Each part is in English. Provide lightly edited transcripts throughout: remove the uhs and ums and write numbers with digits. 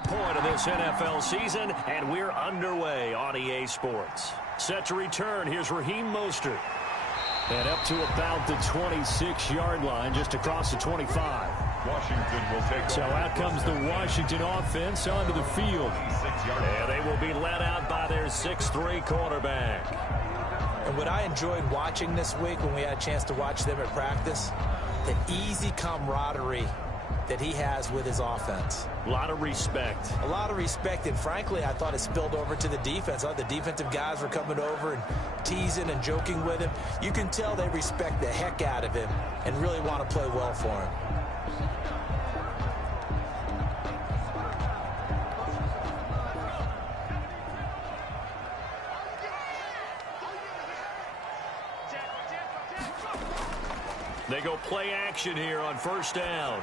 Point of this NFL season, and we're underway on EA Sports. Set to return, here's Raheem Mostert. And up to about the 26-yard line, just across the 25. Washington will take. So out comes the Washington offense onto the field. And they will be led out by their 6'3" quarterback. And what I enjoyed watching this week when we had a chance to watch them at practice, the easy camaraderie that he has with his offense. A lot of respect. A lot of respect, and frankly, I thought it spilled over to the defense. I thought the defensive guys were coming over and teasing and joking with him. You can tell they respect the heck out of him and really want to play well for him. They go play action here on first down.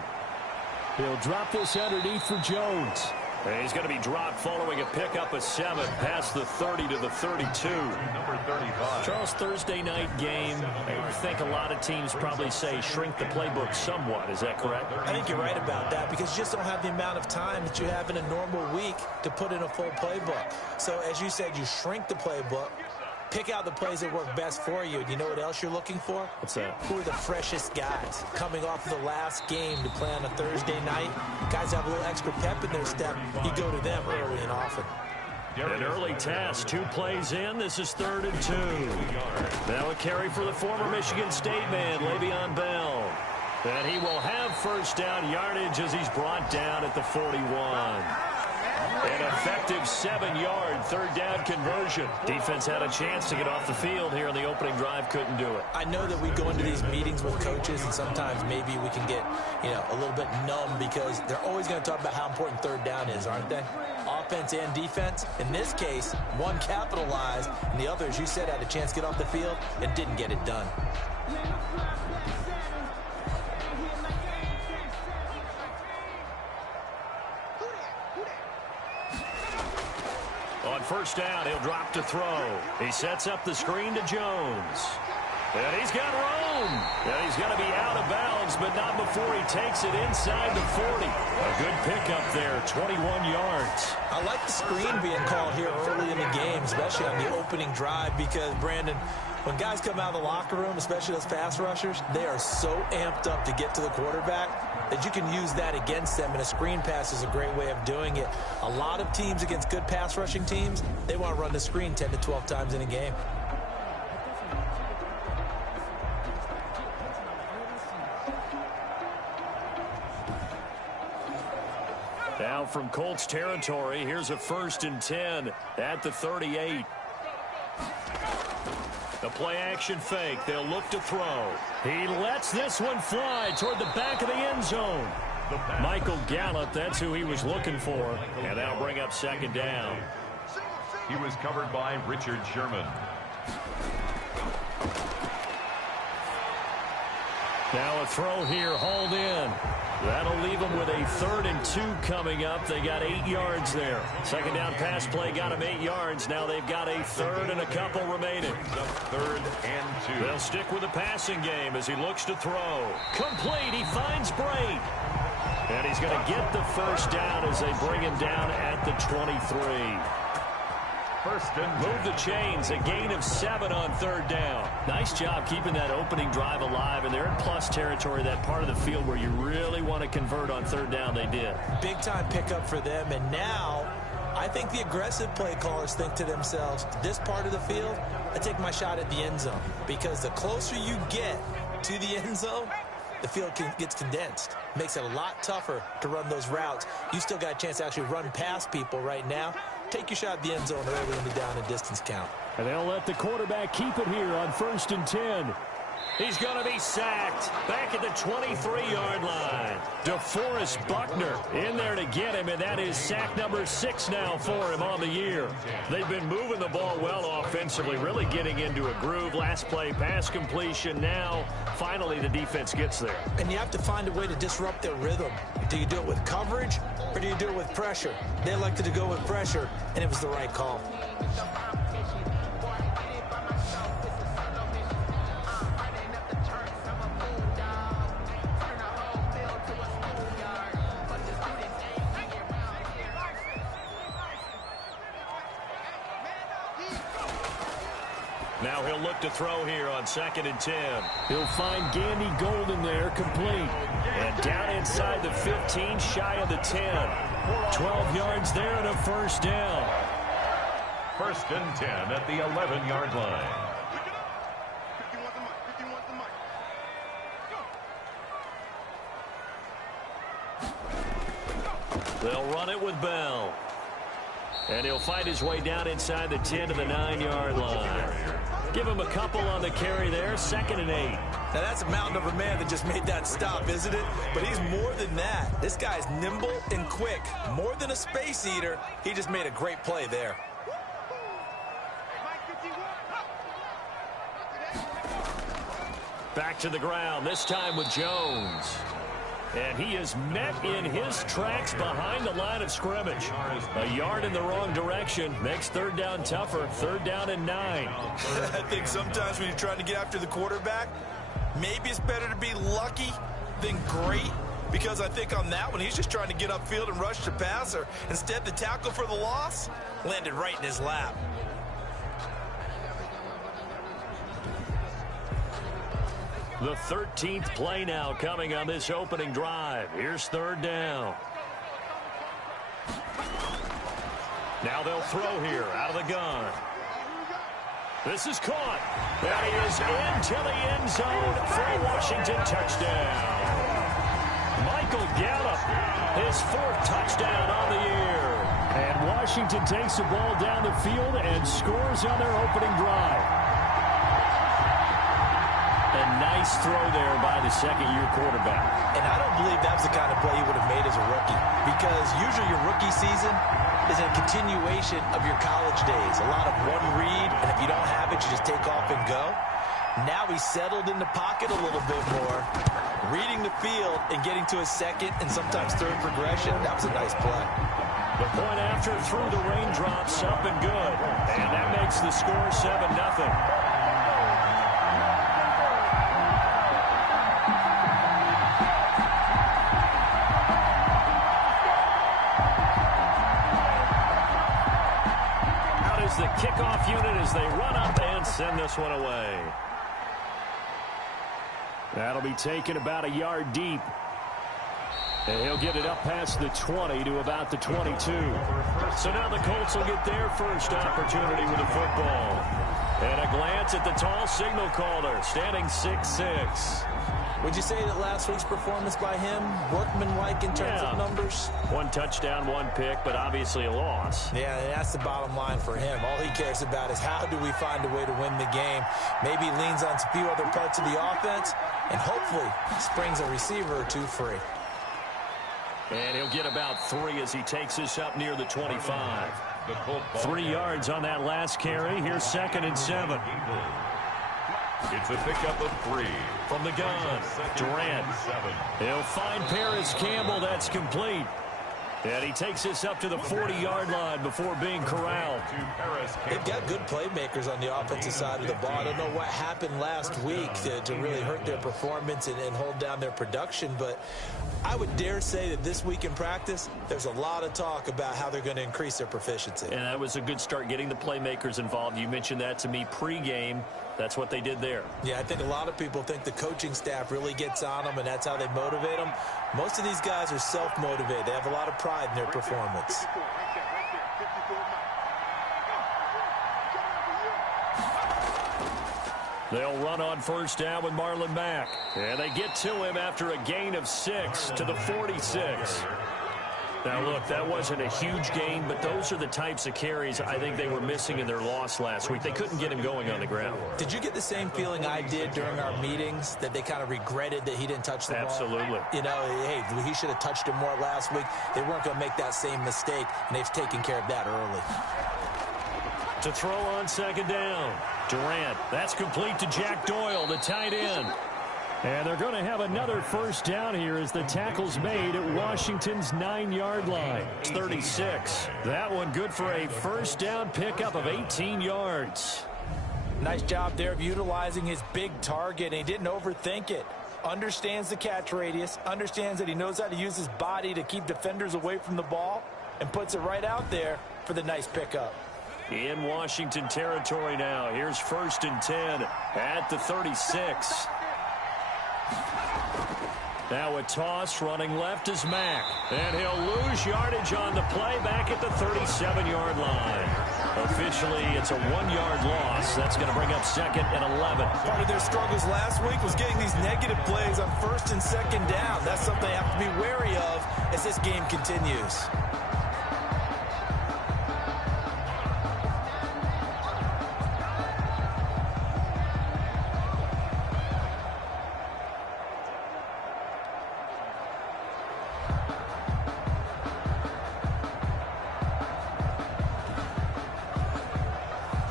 He'll drop this underneath for Jones. And he's going to be dropped following a pickup of 7 past the 30 to the 32. Number 35. Charles, Thursday night game, I think a lot of teams probably say shrink the playbook somewhat. Is that correct? I think you're right about that because you just don't have the amount of time that you have in a normal week to put in a full playbook. So as you said, you shrink the playbook. Pick out the plays that work best for you. You know what else you're looking for? What's that? Who are the freshest guys coming off of the last game to play on a Thursday night? Guys have a little extra pep in their step. You go to them early and often. An early task, 2 plays in. This is 3rd and 2. Now a carry for the former Michigan State man, Le'Veon Bell. And he will have first down yardage as he's brought down at the 41. An effective 7-yard 3rd down conversion. Defense had a chance to get off the field here in the opening drive, couldn't do it. I know that we go into these meetings with coaches, and sometimes maybe we can get, a little bit numb because they're always going to talk about how important 3rd down is, aren't they? Offense and defense. In this case, one capitalized, and the other, as you said, had a chance to get off the field and didn't get it done. On first down, he'll drop to throw. He sets up the screen to Jones. And he's got room. And he's going to be out of bounds, but not before he takes it inside the 40. A good pickup there, 21 yards. I like the screen being called here early in the game, especially on the opening drive, because, Brandon, when guys come out of the locker room, especially those pass rushers, they are so amped up to get to the quarterback that you can use that against them, and a screen pass is a great way of doing it. A lot of teams against good pass rushing teams, they want to run the screen 10 to 12 times in a game. Now from Colts territory, here's a 1st and 10 at the 38. The play-action fake. They'll look to throw. He lets this one fly toward the back of the end zone. Michael Gallup, that's who he was looking for. And that'll bring up 2nd down. He was covered by Richard Sherman. Now a throw here, hauled in. That'll leave them with a 3rd and 2 coming up. They got 8 yards there. 2nd down pass play got them 8 yards. Now they've got a 3rd and a couple remaining. 3rd and 2. They'll stick with the passing game as he looks to throw. Complete. He finds Braid. And he's going to get the first down as they bring him down at the 23. Move the chains, a gain of 7 on 3rd down. Nice job keeping that opening drive alive, and they're in plus territory, that part of the field where you really want to convert on 3rd down. They did. Big time pickup for them, and now I think the aggressive play callers think to themselves, this part of the field, I take my shot at the end zone, because the closer you get to the end zone, the field gets condensed. Makes it a lot tougher to run those routes. You still got a chance to actually run past people right now. Take your shot at the end zone early in the down and distance count. And they'll let the quarterback keep it here on 1st and 10. He's going to be sacked back at the 23-yard line. DeForest Buckner in there to get him, and that is sack number 6 now for him on the year. They've been moving the ball well offensively, really getting into a groove. Last play, pass completion. Now, finally, the defense gets there. And you have to find a way to disrupt their rhythm. Do you do it with coverage, or do you do it with pressure? They elected to go with pressure, and it was the right call. Now he'll look to throw here on 2nd and 10. He'll find Gandy Golden there, complete. And down inside the 15, shy of the 10. 12 yards there and a first down. 1st and 10 at the 11-yard line. They'll run it with Bell. And he'll find his way down inside the 10 to the 9-yard line. Give him a couple on the carry there, 2nd and 8. Now, that's a mountain of a man that just made that stop, isn't it? But he's more than that. This guy's nimble and quick. More than a space eater, he just made a great play there. Back to the ground, this time with Jones. And he is met in his tracks behind the line of scrimmage. A yard in the wrong direction makes 3rd down tougher. 3rd down and 9. I think sometimes when you're trying to get after the quarterback, maybe it's better to be lucky than great. Because I think on that one, he's just trying to get upfield and rush the passer. Instead, the tackle for the loss landed right in his lap. The 13th play now coming on this opening drive. Here's 3rd down. Now they'll throw here out of the gun. This is caught. That is into the end zone for a Washington touchdown. Michael Gallup, his 4th touchdown on the year. And Washington takes the ball down the field and scores on their opening drive. A nice throw there by the 2nd-year quarterback. And I don't believe that's the kind of play he would have made as a rookie. Because usually your rookie season is a continuation of your college days. A lot of one read, and if you don't have it, you just take off and go. Now he's settled in the pocket a little bit more, reading the field and getting to his 2nd and sometimes 3rd progression. That was a nice play. The point after through the raindrops, up and good. And that makes the score 7-0. The kickoff unit as they run up and send this one away. That'll be taken about a yard deep. And he'll get it up past the 20 to about the 22. So now the Colts will get their first opportunity with the football. And a glance at the tall signal caller, standing 6'6". Would you say that last week's performance by him, workmanlike in terms of numbers? 1 touchdown, 1 pick, but obviously a loss. Yeah, and that's the bottom line for him. All he cares about is how do we find a way to win the game. Maybe he leans on a few other parts of the offense, and hopefully springs a receiver or 2 free. And he'll get about 3 as he takes this up near the 25. 3 yards on that last carry. Here's 2nd and 7. It's a pickup of 3. From the gun, Durant. He'll find Paris Campbell. That's complete. And he takes this up to the 40-yard line before being corralled. They've got good playmakers on the offensive side of the ball. I don't know what happened last week to really hurt their performance and hold down their production, but I would dare say that this week in practice, there's a lot of talk about how they're going to increase their proficiency. And that was a good start, getting the playmakers involved. You mentioned that to me pregame. That's what they did there. Yeah, I think a lot of people think the coaching staff really gets on them, and that's how they motivate them. Most of these guys are self-motivated. They have a lot of pride in their performance. They'll run on 1st down with Marlon Mack. And they get to him after a gain of 6 to the 46. Now, look, that wasn't a huge gain, but those are the types of carries I think they were missing in their loss last week. They couldn't get him going on the ground. Did you get the same feeling I did during our meetings, that they kind of regretted that he didn't touch the ball? Absolutely. You know, hey, he should have touched him more last week. They weren't going to make that same mistake, and they've taken care of that early. To throw on 2nd down, Durant. That's complete to Jack Doyle, the tight end. And they're going to have another 1st down here as the tackle's made at Washington's 9-yard line. It's 36. That one good for a 1st down pickup of 18 yards. Nice job there of utilizing his big target, and he didn't overthink it. Understands the catch radius, understands that he knows how to use his body to keep defenders away from the ball, and puts it right out there for the nice pickup. in Washington territory now. Here's 1st and 10 at the 36. Now a toss running left is Mack. And he'll lose yardage on the play back at the 37-yard line. Officially, it's a 1-yard loss. That's going to bring up 2nd and 11. Part of their struggles last week was getting these negative plays on 1st and 2nd down. That's something they have to be wary of as this game continues.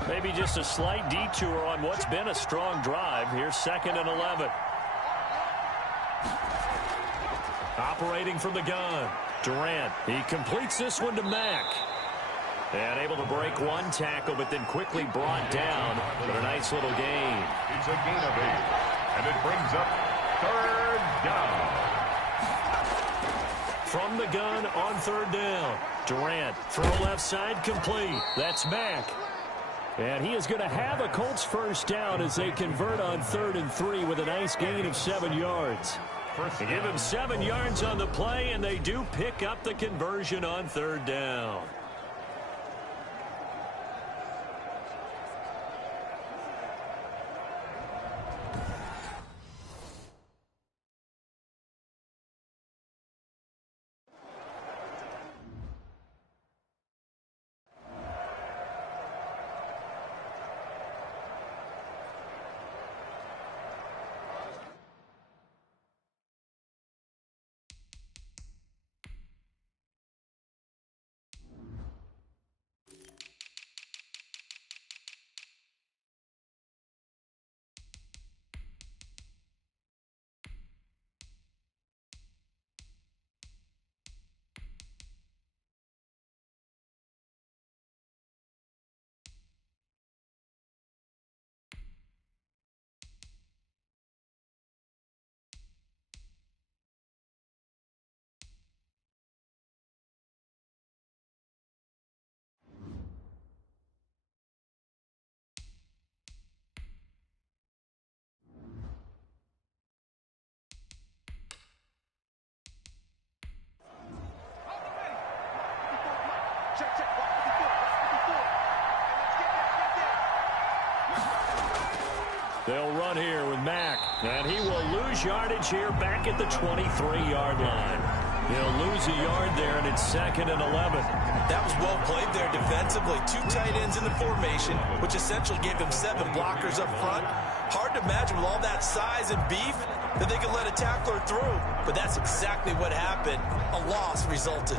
Maybe just a slight detour on what's been a strong drive. Here's 2nd and 11. Operating from the gun. Durant. He completes this one to Mack. And able to break one tackle, but then quickly brought down. But a nice little gain. It's a gain of 8. And it brings up 3rd down. From the gun on 3rd down. Durant. Throw left side complete. That's Mack. And he is going to have a Colts 1st down as they convert on 3rd and 3 with a nice gain of 7 yards. They give him 7 yards on the play, and they do pick up the conversion on 3rd down. They'll run here with Mack, and he will lose yardage here back at the 23-yard line. He'll lose a yard there, and it's 2nd and 11. That was well played there defensively. 2 tight ends in the formation, which essentially gave them 7 blockers up front. Hard to imagine with all that size and beef that they could let a tackler through. But that's exactly what happened. A loss resulted.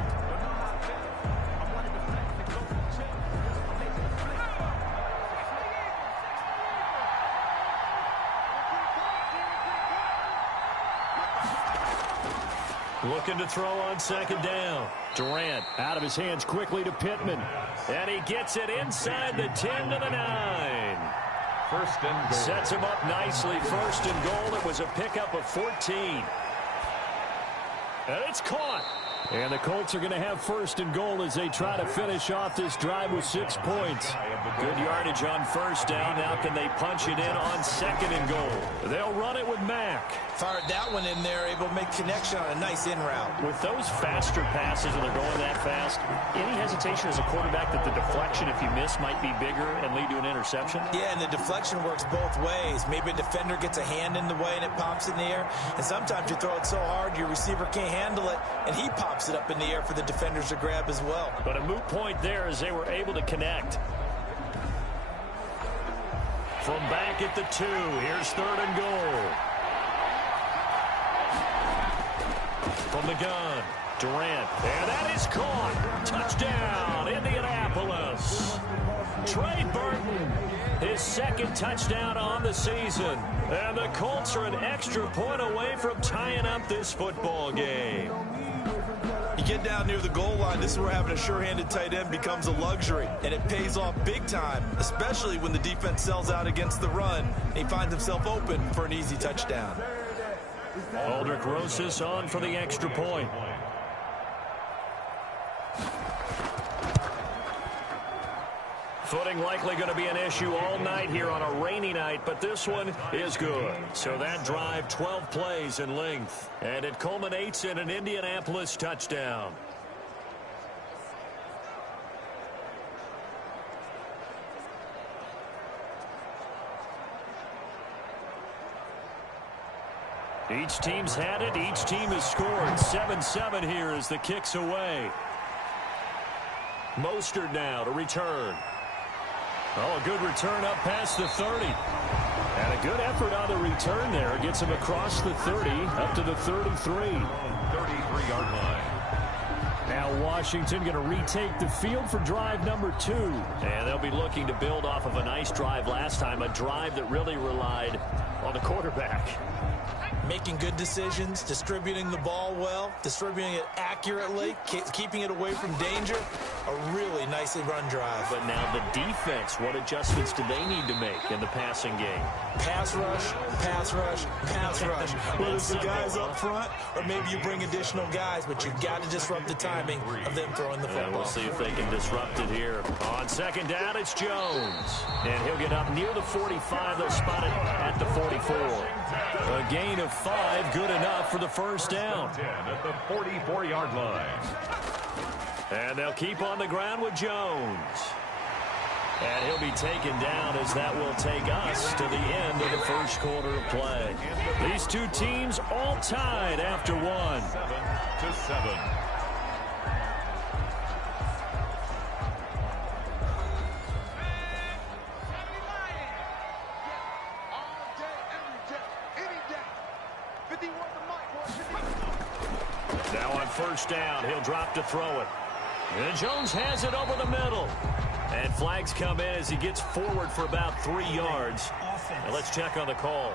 Looking to throw on 2nd down. Durant out of his hands quickly to Pittman. And he gets it inside the 10 to the 9. 1st and goal. Sets him up nicely. 1st and goal. It was a pickup of 14. And it's caught. And the Colts are going to have 1st and goal as they try to finish off this drive with 6 points. Good yardage on 1st down. Now can they punch it in on 2nd and goal? They'll run it with Mack. Fired that one in there, able to make connection on a nice in route. With those faster passes and they're going that fast, any hesitation as a quarterback that the deflection, if you miss, might be bigger and lead to an interception? Yeah, and the deflection works both ways. Maybe a defender gets a hand in the way and it pops in the air. And sometimes you throw it so hard your receiver can't handle it, and he pops it up in the air for the defenders to grab as well. But a moot point there as they were able to connect. From back at the 2, here's 3rd and goal. From the gun, Durant. And that is caught. Touchdown, Indianapolis. Trey Burton, his 2nd touchdown on the season. And the Colts are an extra point away from tying up this football game. You get down near the goal line, this is where having a sure-handed tight end becomes a luxury, and it pays off big time, especially when the defense sells out against the run, and he finds himself open for an easy touchdown. Aldrich Rosas on for the extra point. Footing likely going to be an issue all night here on a rainy night, but this one is good. So that drive, 12 plays in length, and it culminates in an Indianapolis touchdown. Each team's had it. Each team has scored. 7-7 here as the kick's away. Mostert now to return. Oh, a good return up past the 30. And a good effort on the return there. Gets him across the 30 up to the 33. 33-yard line. Now Washington going to retake the field for drive number 2. And they'll be looking to build off of a nice drive last time. A drive that really relied on the quarterback. Making good decisions, distributing the ball well, distributing it accurately, keeping it away from danger. A really nicely run drive. But now the defense, what adjustments do they need to make in the passing game? Pass rush, pass rush, pass rush. Whether it's the guys up front or maybe you bring additional guys, but you've got to disrupt the timing of them throwing the football. And we'll see if they can disrupt it here. On second down, it's Jones. And he'll get up near the 45. They'll spot it at the 44. A gain of 5, good enough for the first down. 10 at the 44-yard line. And they'll keep on the ground with Jones. And he'll be taken down as that will take us to the end of the first quarter of play. These two teams all tied after one. 7-7. Now on first down, he'll drop to throw it. And Jones has it over the middle. And flags come in as he gets forward for about 3 yards. Now let's check on the call.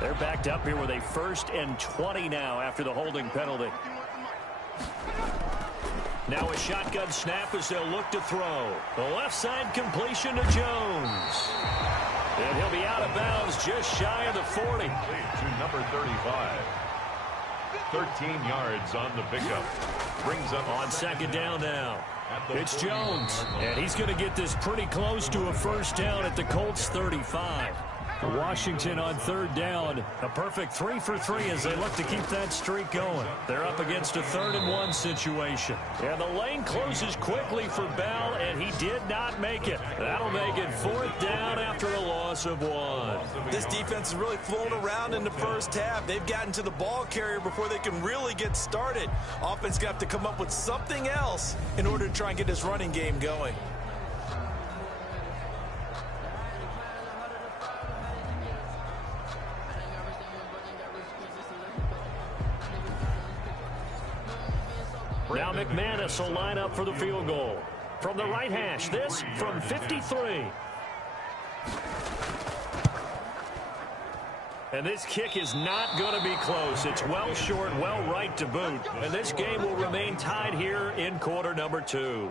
They're backed up here with a 1st and 20 now after the holding penalty. Now a shotgun snap as they'll look to throw. The left side completion to Jones. And he'll be out of bounds just shy of the 40. To number 35. 13 yards on the pickup. Brings up on second down now. It's Jones. And he's going to get this pretty close to a first down at the Colts 35. Washington on third down. A perfect 3 for 3 as they look to keep that streak going. They're up against a 3rd and 1 situation. And the lane closes quickly for Bell, and he did not make it. That'll make it 4th down after a loss of 1. This defense is really flown around in the first half. They've gotten to the ball carrier before they can really get started. Offense got to come up with something else in order to try and get this running game going. Now McManus will line up for the field goal. From the right hash, this from 53. And this kick is not going to be close. It's well short, well right to boot. And this game will remain tied here in quarter number 2.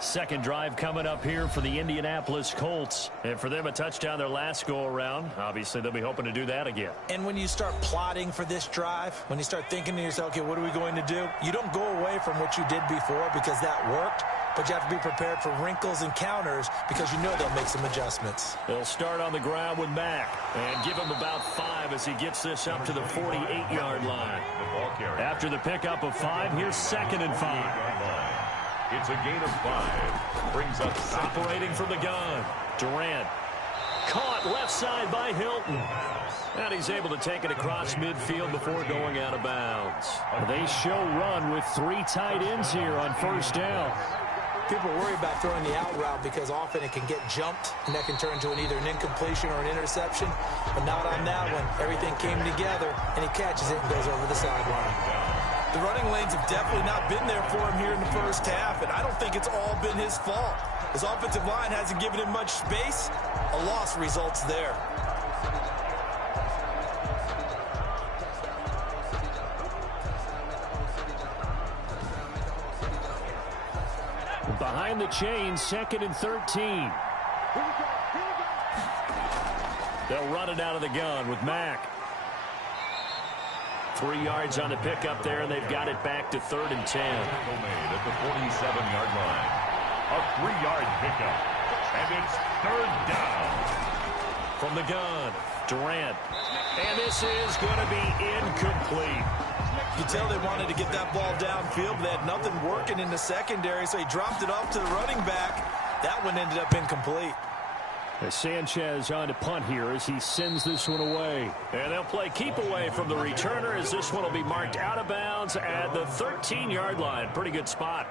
Second drive coming up here for the Indianapolis Colts. And for them, a touchdown their last go-around. Obviously, they'll be hoping to do that again. And when you start plotting for this drive, when you start thinking to yourself, okay, what are we going to do? You don't go away from what you did before because that worked. But you have to be prepared for wrinkles and counters because you know they'll make some adjustments. They'll start on the ground with Mack and give him about 5 as he gets this up to the 48-yard line. After the pickup of 5, here's 2nd and 5. It's a gain of 5. Brings up operating from the gun. Durant caught left side by Hilton. And he's able to take it across midfield before going out of bounds. They show run with 3 tight ends here on first down. People worry about throwing the out route because often it can get jumped, and that can turn into either an incompletion or an interception. But not on that one. Everything came together, and he catches it and goes over the sideline. The running lanes have definitely not been there for him here in the first half, and I don't think it's all been his fault. His offensive line hasn't given him much space. A loss results there. Behind the chain, 2nd and 13. They'll run it out of the gun with Mack. 3 yards on the pickup there, and they've got it back to 3rd and 10. Tackle made at the 47-yard line. A 3-yard pickup. And it's 3rd down. From the gun, Durant. And this is going to be incomplete. You can tell they wanted to get that ball downfield, but they had nothing working in the secondary, so he dropped it off to the running back. That one ended up incomplete. As Sanchez on to punt here as he sends this one away. And they'll play keep away from the returner as this one will be marked out of bounds at the 13-yard line. Pretty good spot.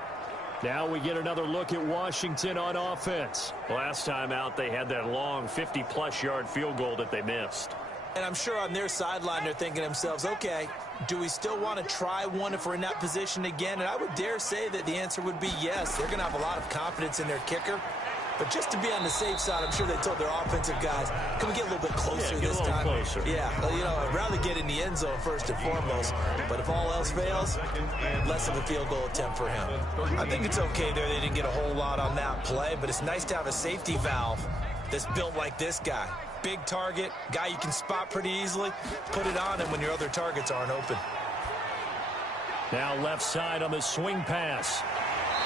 Now we get another look at Washington on offense. Last time out, they had that long 50-plus yard field goal that they missed. And I'm sure on their sideline they're thinking to themselves, okay, do we still want to try one if we're in that position again? And I would dare say that the answer would be yes. They're going to have a lot of confidence in their kicker. But just to be on the safe side, I'm sure they told their offensive guys, can we get a little bit closer this time? Closer. Yeah, you know, I'd rather get in the end zone first and foremost. But if all else fails, less of a field goal attempt for him. I think it's okay there. They didn't get a whole lot on that play, but it's nice to have a safety valve that's built like this guy. Big target, guy you can spot pretty easily. Put it on him when your other targets aren't open. Now left side on the swing pass.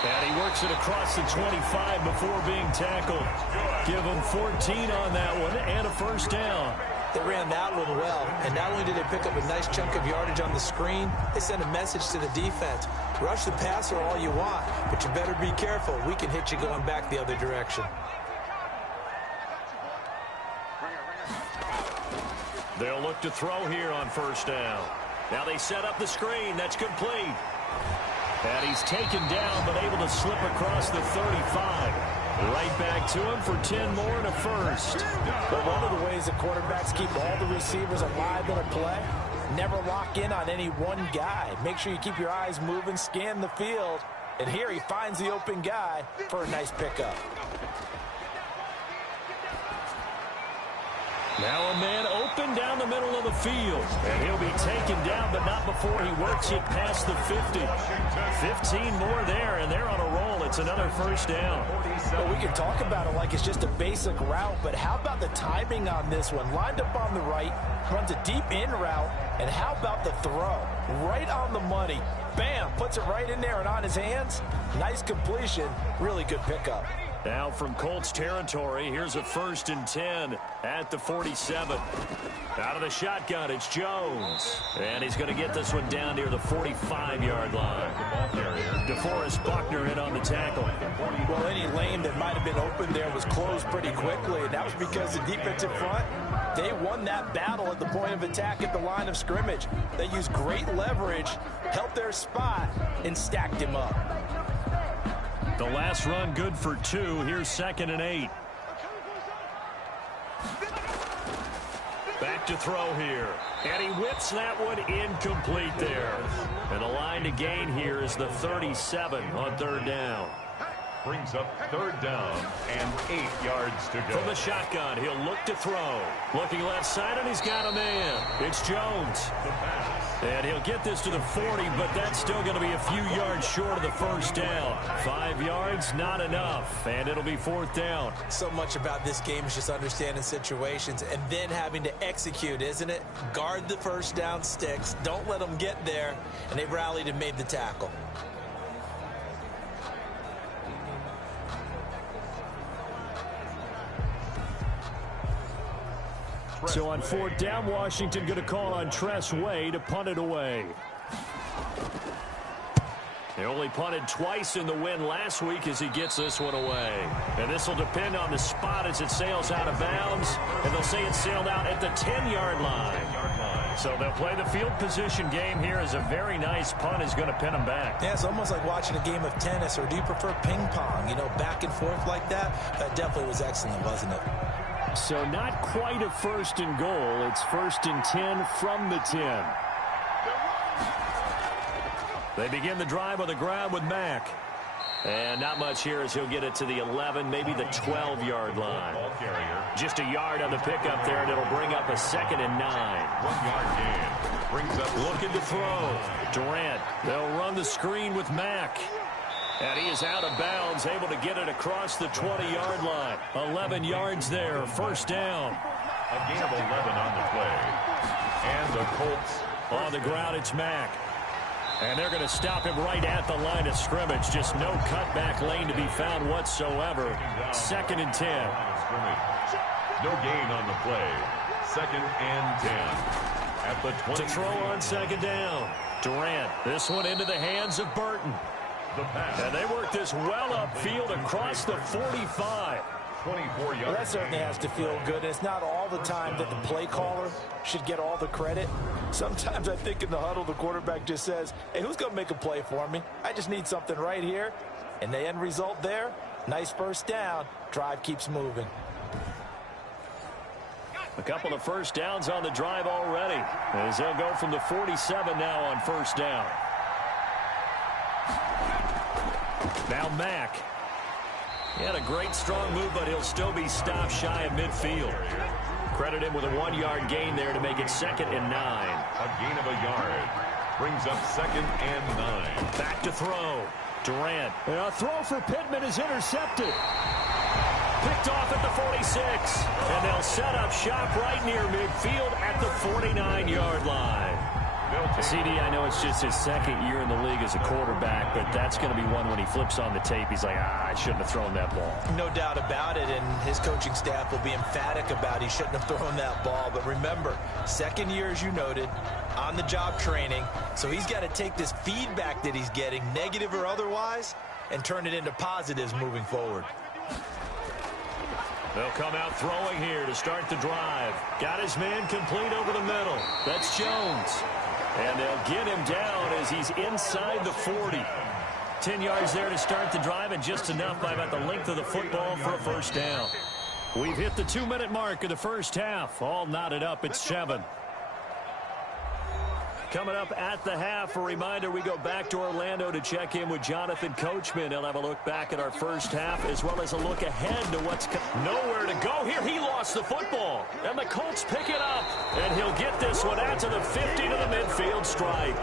And he works it across the 25 before being tackled. Give him 14 on that one and a first down. They ran that one well, and not only did they pick up a nice chunk of yardage on the screen, they sent a message to the defense. Rush the passer all you want, but you better be careful. We can hit you going back the other direction. They'll look to throw here on first down. Now they set up the screen. That's complete. And he's taken down, but able to slip across the 35. Right back to him for 10 more and a first. But one of the ways that quarterbacks keep all the receivers alive in a play, never lock in on any one guy. Make sure you keep your eyes moving, scan the field. And here he finds the open guy for a nice pickup. Now a man open down the middle of the field. And he'll be taken down, but not before he works it past the 50. 15 more there, and they're on a roll. It's another first down. Well, we can talk about it like it's just a basic route, but how about the timing on this one? Lined up on the right, runs a deep in route, and how about the throw? Right on the money. Bam, puts it right in there and on his hands. Nice completion, really good pickup. Now from Colts territory, here's a 1st and 10 at the 47. Out of the shotgun, it's Jones. And he's going to get this one down near the 45-yard line. DeForest Buckner in on the tackle. Well, any lane that might have been open there was closed pretty quickly, and that was because the defensive front, they won that battle at the point of attack at the line of scrimmage. They used great leverage, helped their spot, and stacked him up. The last run good for 2. Here's 2nd and 8. Back to throw here. And he whips that one incomplete there. And the line to gain here is the 37 on 3rd down. Brings up 3rd down and 8 yards to go. From the shotgun, he'll look to throw. Looking left side, and he's got a man. It's Jones. The pass. And he'll get this to the 40, but that's still going to be a few yards short of the first down. 5 yards, not enough, and it'll be 4th down. So much about this game is just understanding situations and then having to execute, isn't it? Guard the first down sticks. Don't let them get there, and they rallied and made the tackle. So on 4th down, Washington going to call on Tress Way to punt it away. They only punted twice in the win last week as he gets this one away. And this will depend on the spot as it sails out of bounds. And they'll say it sailed out at the 10-yard line. So they'll play the field position game here as a very nice punt is going to pin them back. Yeah, it's almost like watching a game of tennis, or do you prefer ping pong? You know, back and forth like that? That definitely was excellent, wasn't it? So not quite a 1st and goal. It's 1st and 10 from the 10. They begin the drive on the ground with Mack. And not much here as he'll get it to the 11, maybe the 12-yard line. Just a yard on the pickup there, and it'll bring up a 2nd and 9. 1-yard gain. Brings up looking to throw. Durant. They'll run the screen with Mack. And he is out of bounds, able to get it across the 20-yard line. 11 yards there, 1st down. A gain of 11 on the play. And the Colts. On the ground, it's Mack. And they're going to stop him right at the line of scrimmage. Just no cutback lane to be found whatsoever. 2nd and 10. No gain on the play. 2nd and 10. At the 20. To throw on 2nd down. Durant. This one into the hands of Burton. The pass. And they work this well upfield across the 45. 24 yards. Well, that certainly has to feel good. It's not all the time that the play caller should get all the credit. Sometimes I think in the huddle, the quarterback just says, hey, who's going to make a play for me? I just need something right here. And the end result there, nice first down. Drive keeps moving. A couple of first downs on the drive already, as they'll go from the 47 now on first down. Now Mack. He had a great strong move, but he'll still be stopped shy of midfield. Credit him with a 1-yard gain there to make it 2nd and 9. A gain of a yard. Brings up 2nd and 9. Back to throw. Durant. And a throw for Pittman is intercepted. Picked off at the 46. And they'll set up shop right near midfield at the 49-yard line. CD, I know it's just his 2nd year in the league as a quarterback, but that's going to be one when he flips on the tape. He's like, I shouldn't have thrown that ball. No doubt about it, and his coaching staff will be emphatic about he shouldn't have thrown that ball. But remember, 2nd year, as you noted, on-the-job training, so he's got to take this feedback that he's getting, negative or otherwise, and turn it into positives moving forward. They'll come out throwing here to start the drive. Got his man complete over the middle. That's Jones. And they'll get him down as he's inside the 40. 10 yards there to start the drive, and just enough by about the length of the football for a first down. We've hit the 2-minute mark of the first half. All knotted up at 7. Coming up at the half, a reminder, we go back to Orlando to check in with Jonathan Coachman. He'll have a look back at our first half as well as a look ahead to what's nowhere to go here. He lost the football, and the Colts pick it up, and he'll get this one out to the 50 to the midfield stripe.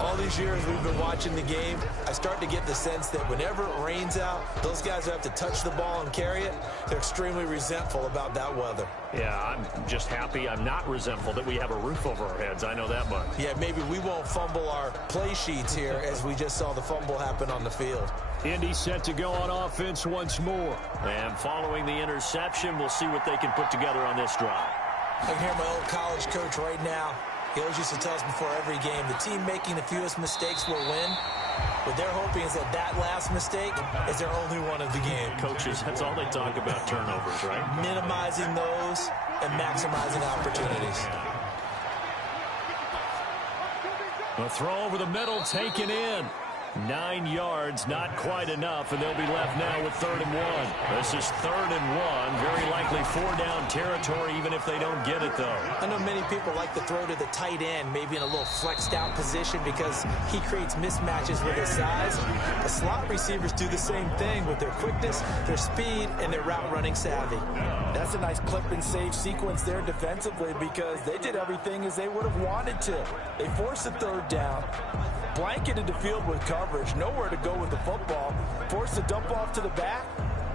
All these years we've been watching the game, I start to get the sense that whenever it rains out, those guys who have to touch the ball and carry it, they're extremely resentful about that weather. Yeah, I'm just happy I'm not resentful that we have a roof over our heads. I know that much. Yeah, maybe we won't fumble our play sheets here as we just saw the fumble happen on the field. Indy set to go on offense once more. And following the interception, we'll see what they can put together on this drive. I can hear my old college coach right now. He always used to tell us before every game, the team making the fewest mistakes will win. What they're hoping is that that last mistake is their only one of the game. Coaches, that's all they talk about, turnovers, right? Minimizing those and maximizing opportunities. A throw over the middle, taken in. 9 yards, not quite enough, and they'll be left now with 3rd and 1. This is 3rd and 1. Very likely 4-down territory, even if they don't get it, though. I know many people like to throw to the tight end, maybe in a little flexed out position because he creates mismatches with his size. The slot receivers do the same thing with their quickness, their speed, and their route running savvy. That's a nice clip and save sequence there defensively because they did everything as they would have wanted to. They forced a 3rd down, blanketed the field with coverage, nowhere to go with the football, forced the dump off to the back,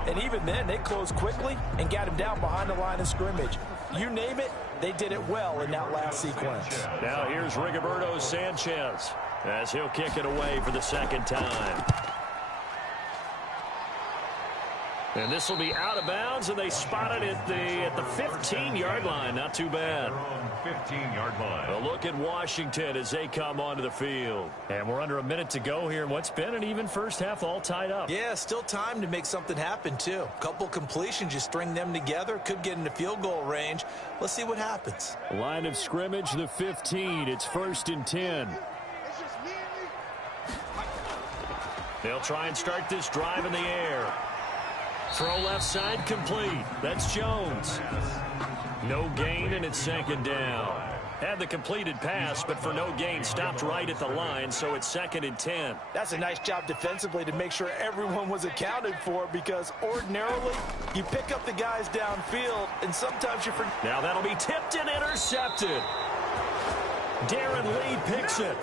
and even then they closed quickly and got him down behind the line of scrimmage. You name it, they did it well in that last sequence. Now here's Rigoberto Sanchez as he'll kick it away for the 2nd time. And this will be out of bounds, and they spot it at the 15-yard line. Not too bad. 15-yard line. A look at Washington as they come onto the field. And we're under a minute to go here in what's been an even first half, all tied up. Yeah, still time to make something happen, too. A couple completions, you string them together, could get into field goal range. Let's see what happens. Line of scrimmage, the 15. It's 1st and 10. They'll try and start this drive in the air. Throw left side complete. That's Jones. No gain, and it's 2nd down. Had the completed pass, but for no gain, stopped right at the line, so it's 2nd and 10. That's a nice job defensively to make sure everyone was accounted for because ordinarily you pick up the guys downfield, and sometimes you forget. Now that'll be tipped and intercepted. Darren Lee picks it.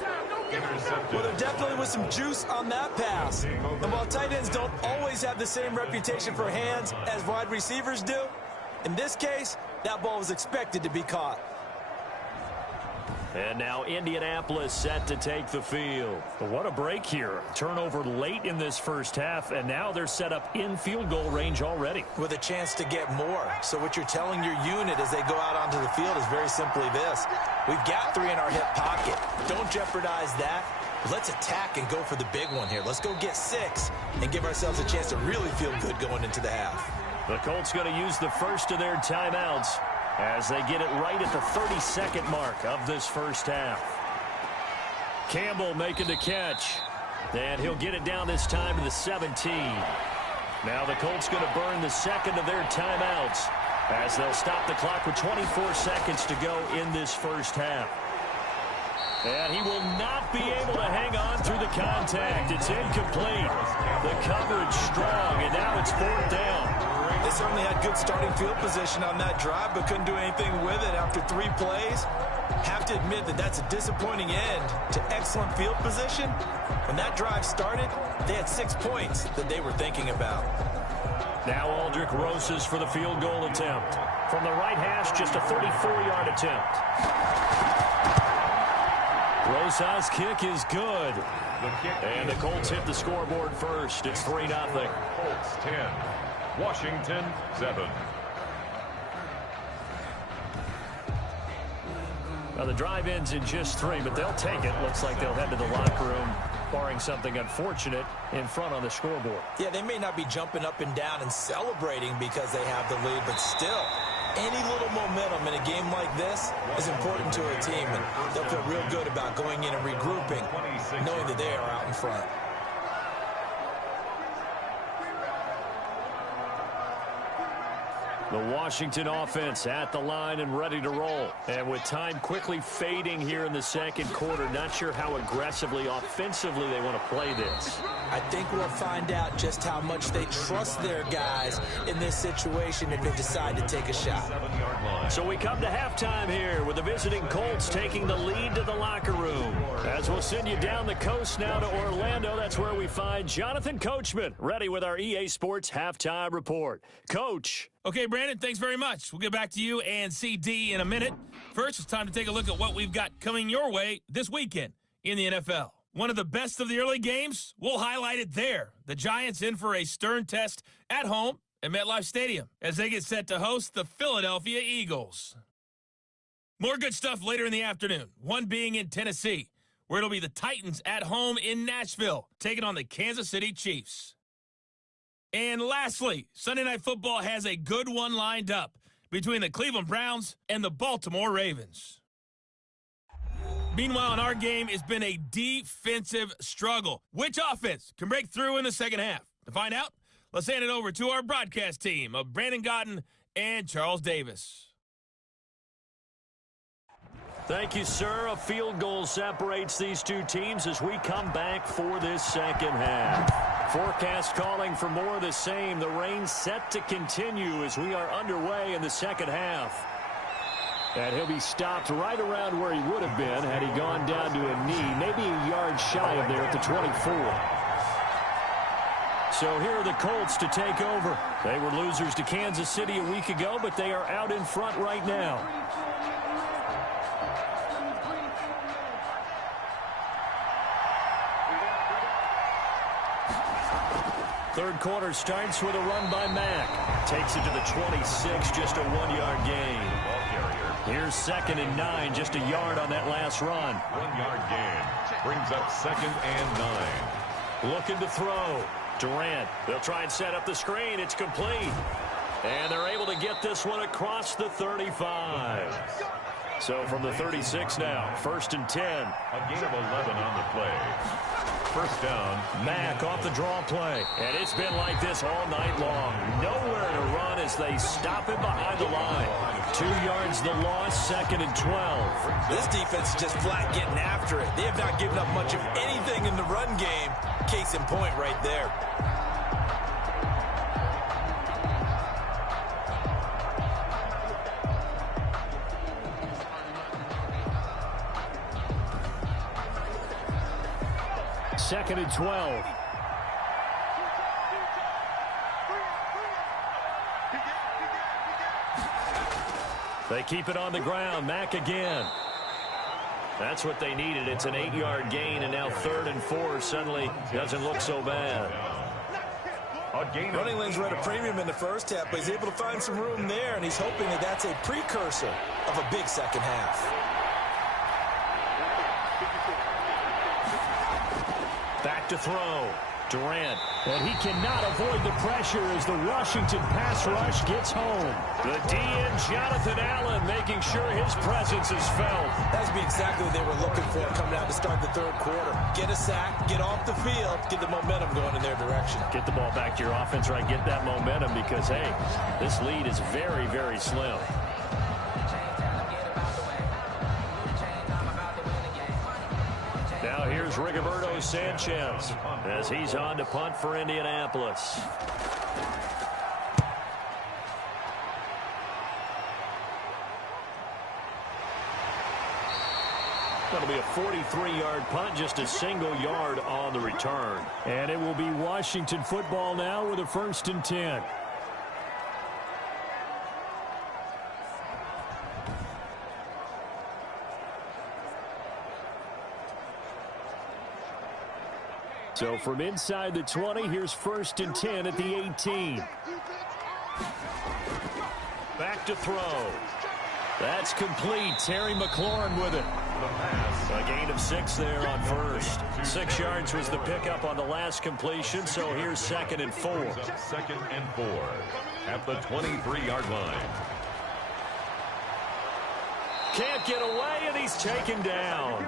Well, there definitely was some juice on that pass. And while tight ends don't always have the same reputation for hands as wide receivers do, In this case, that ball was expected to be caught. And now Indianapolis set to take the field. But what a break here. Turnover late in this first half, and now they're set up in field goal range already. With a chance to get more. So what you're telling your unit as they go out onto the field is very simply this. We've got 3 in our hip pocket. Don't jeopardize that. Let's attack and go for the big one here. Let's go get 6 and give ourselves a chance to really feel good going into the half. The Colts going to use the first of their timeouts as they get it right at the 32nd mark of this first half. Campbell making the catch. And he'll get it down this time to the 17. Now the Colts going to burn the second of their timeouts as they'll stop the clock with 24 seconds to go in this first half. And he will not be able to hang on through the contact. It's incomplete. The coverage strong, and now it's 4th down. They certainly had good starting field position on that drive, but couldn't do anything with it after 3 plays. Have to admit that that's a disappointing end to excellent field position. When that drive started, they had 6 points that they were thinking about. Now Aldrich Rosas for the field goal attempt. From the right hash, just a 34-yard attempt. Rosas' kick is good. And the Colts hit the scoreboard first. It's 3-0. Colts 10. Washington 7. Now the drive ends in just 3, but they'll take it. Looks like they'll head to the locker room, barring something unfortunate in front on the scoreboard. Yeah, they may not be jumping up and down and celebrating because they have the lead, but still, any little momentum in a game like this is important to a team, and they'll feel real good about going in and regrouping, knowing that they are out in front. The Washington offense at the line and ready to roll. And with time quickly fading here in the second quarter, not sure how aggressively, offensively they want to play this. I think we'll find out just how much they trust their guys in this situation if they decide to take a shot. So we come to halftime here with the visiting Colts taking the lead to the locker room. As we'll send you down the coast now to Orlando, that's where we find Jonathan Coachman ready with our EA Sports Halftime Report. Coach. Okay, Brandon, thanks very much. We'll get back to you and CD in a minute. First, it's time to take a look at what we've got coming your way this weekend in the NFL. One of the best of the early games, we'll highlight it there. The Giants in for a stern test at home at MetLife Stadium as they get set to host the Philadelphia Eagles. More good stuff later in the afternoon, one being in Tennessee, where it'll be the Titans at home in Nashville, taking on the Kansas City Chiefs. And lastly, Sunday Night Football has a good one lined up between the Cleveland Browns and the Baltimore Ravens. Meanwhile, in our game, it's been a defensive struggle. Which offense can break through in the second half? To find out, let's hand it over to our broadcast team of Brandon Godden and Charles Davis. Thank you, sir. A field goal separates these two teams as we come back for this second half. Forecast calling for more of the same. The rain set to continue as we are underway in the second half. And he'll be stopped right around where he would have been had he gone down to a knee, maybe a yard shy of there at the 24. So here are the Colts to take over. They were losers to Kansas City a week ago, but they are out in front right now. Third quarter starts with a run by Mack. Takes it to the 26, just a 1-yard gain. Here's 2nd and 9, just a yard on that last run. 1-yard gain. Brings up 2nd and 9. Looking to throw. Durant, they'll try and set up the screen. It's complete. And they're able to get this one across the 35. So from the 36 now, 1st and 10. A gain of 11 on the play. First down. Mack off the draw play. And it's been like this all night long. Nowhere to run as they stop him behind the line. 2 yards the loss, 2nd and 12. This defense is just flat getting after it. They have not given up much of anything in the run game. Case in point right there. Second and 12. They keep it on the ground. Mack again. That's what they needed. It's an 8-yard gain, and now 3rd and 4 suddenly doesn't look so bad. Running lanes were at a premium in the first half, but he's able to find some room there, and he's hoping that that's a precursor of a big second half. Back to throw. Durant. And he cannot avoid the pressure as the Washington pass rush gets home. The DN, Jonathan Allen, making sure his presence is felt. That would be exactly what they were looking for coming out to start the third quarter. Get a sack, get off the field, get the momentum going in their direction. Get the ball back to your offense, right? Get that momentum because, hey, this lead is very, very slim. Now here's Rigoberto Sanchez as he's on to punt for Indianapolis. That'll be a 43-yard punt, just a single yard on the return. And it will be Washington football now with a 1st and 10. So from inside the 20, here's 1st and 10 at the 18. Back to throw. That's complete. Terry McLaurin with it. A gain of 6 there on first. 6 yards was the pickup on the last completion, so here's 2nd and 4. 2nd and 4 at the 23-yard line. Can't get away, and he's taken down.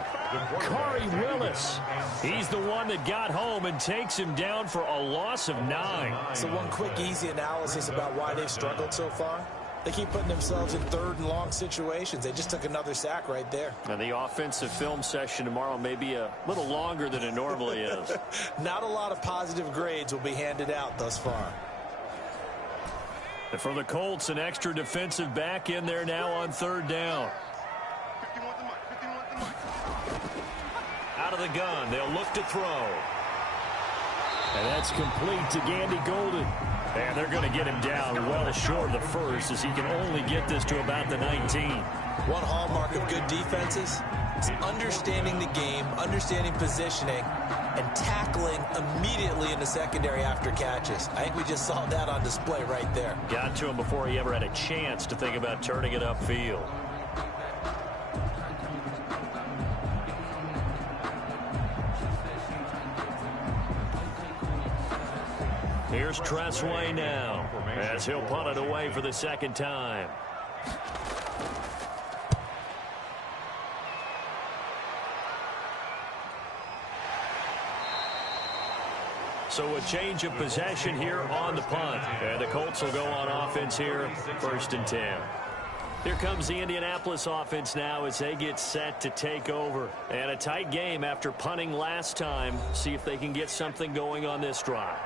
Khari Willis. He's the one that got home and takes him down for a loss of 9. So one quick, easy analysis about why they've struggled so far. They keep putting themselves in 3rd and long situations. They just took another sack right there. And the offensive film session tomorrow may be a little longer than it normally is. Not a lot of positive grades will be handed out thus far. And for the Colts, an extra defensive back in there now on 3rd down. Out of the gun, they'll look to throw. And that's complete to Gandy Golden. And they're going to get him down well short of the first as he can only get this to about the 19. One hallmark of good defenses is understanding the game, understanding positioning, and tackling immediately in the secondary after catches. I think we just saw that on display right there. Got to him before he ever had a chance to think about turning it upfield. Here's Tressway now as he'll punt it away for the 2nd time. So a change of possession here on the punt. And the Colts will go on offense here, 1st and 10. Here comes the Indianapolis offense now as they get set to take over. And a tight game after punting last time. See if they can get something going on this drive.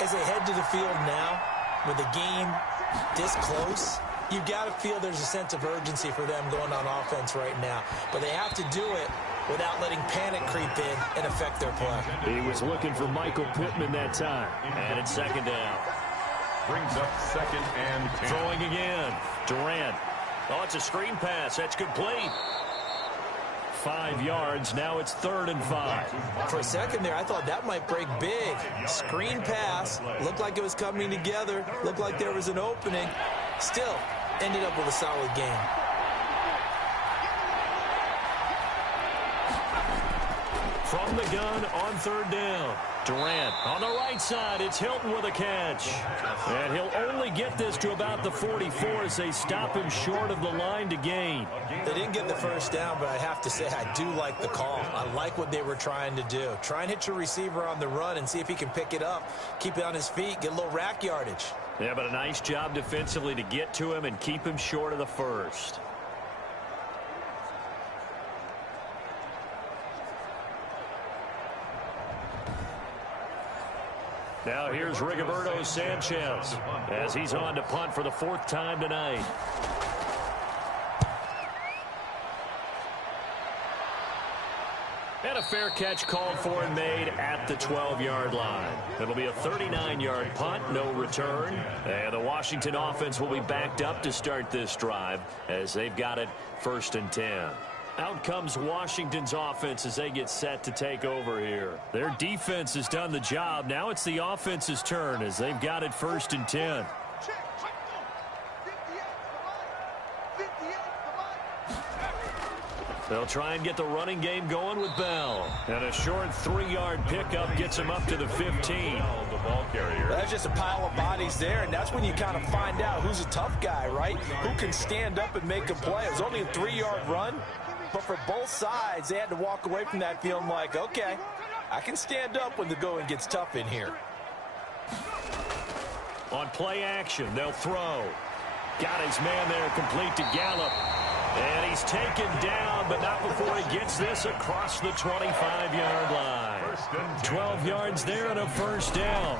As they head to the field now, with the game this close, you've got to feel there's a sense of urgency for them going on offense right now. But they have to do it without letting panic creep in and affect their play. He was looking for Michael Pittman that time. And it's 2nd down. Brings up 2nd and 10. Throwing again. Durant. Oh, it's a screen pass. That's complete. 5 yards. Now it's 3rd and 5. For a second there, I thought that might break big. Screen pass. Looked like it was coming together. Looked like there was an opening. Still, ended up with a solid game. From the gun on 3rd down. Durant on the right side. It's Hilton with a catch. And he'll only get this to about the 44 as they stop him short of the line to gain. They didn't get the first down, but I have to say I do like the call. I like what they were trying to do. Try and hit your receiver on the run and see if he can pick it up, keep it on his feet, get a little rack yardage. Yeah, but a nice job defensively to get to him and keep him short of the first. Now here's Rigoberto Sanchez as he's on to punt for the 4th time tonight. And a fair catch called for and made at the 12-yard line. It'll be a 39-yard punt, no return. And the Washington offense will be backed up to start this drive as they've got it 1st and 10. Out comes Washington's offense as they get set to take over here. Their defense has done the job. Now it's the offense's turn as they've got it 1st and 10. They'll try and get the running game going with Bell. And a short 3-yard pickup gets him up to the 15. The ball carrier. That's just a pile of bodies there, and that's when you kind of find out who's a tough guy, right? Who can stand up and make a play. It was only a 3-yard run, but for both sides, they had to walk away from that feeling like, okay, I can stand up when the going gets tough in here. On play action, they'll throw. Got his man there complete to Gallup. And he's taken down, but not before he gets this across the 25-yard line. 12 yards there and a 1st down.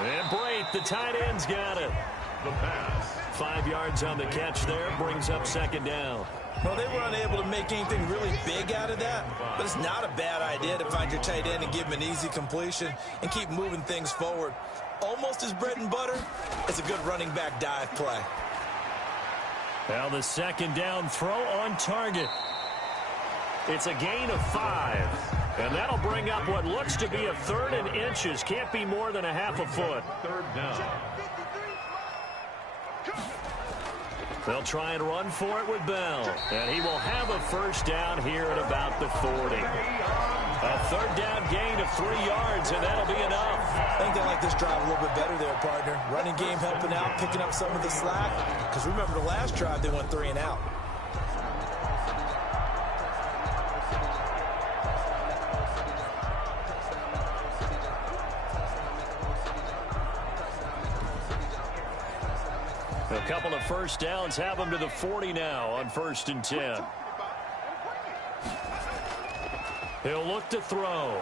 And Brate, the tight end's got it. The pass. 5 yards on the catch there, brings up 2nd down. Well, they were unable to make anything really big out of that, but it's not a bad idea to find your tight end and give him an easy completion and keep moving things forward. Almost as bread and butter as a good running back dive play. Well, the 2nd down throw on target. It's a gain of 5. And that'll bring up what looks to be a 3rd and inches. Can't be more than a half a foot. 3rd down. They'll try and run for it with Bell. And he will have a 1st down here at about the 40. A 3rd down gain of 3 yards, and that'll be enough. I think they like this drive a little bit better there, partner. Running game helping out, picking up some of the slack. Because remember the last drive, they went 3 and out. A couple of 1st downs have them to the 40 now on 1st and 10. He'll look to throw.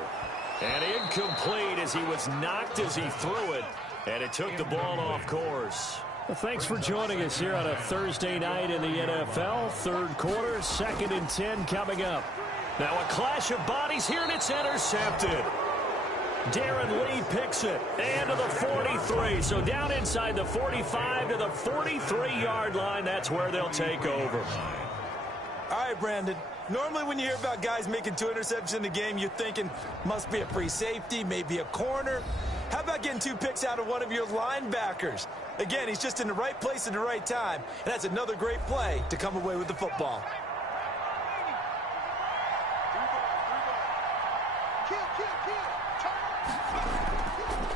And incomplete as he was knocked as he threw it. And it took the ball off course. Well, thanks for joining us here on a Thursday night in the NFL. 3rd quarter, 2nd and 10 coming up. Now a clash of bodies here, and it's intercepted. Darren Lee picks it, and to the 43. So down inside the 45 to the 43-yard line. That's where they'll take over. All right, Brandon. Normally when you hear about guys making 2 interceptions in the game, you're thinking must be a free safety, maybe a corner. How about getting 2 picks out of one of your linebackers? Again, he's just in the right place at the right time, and that's another great play to come away with the football.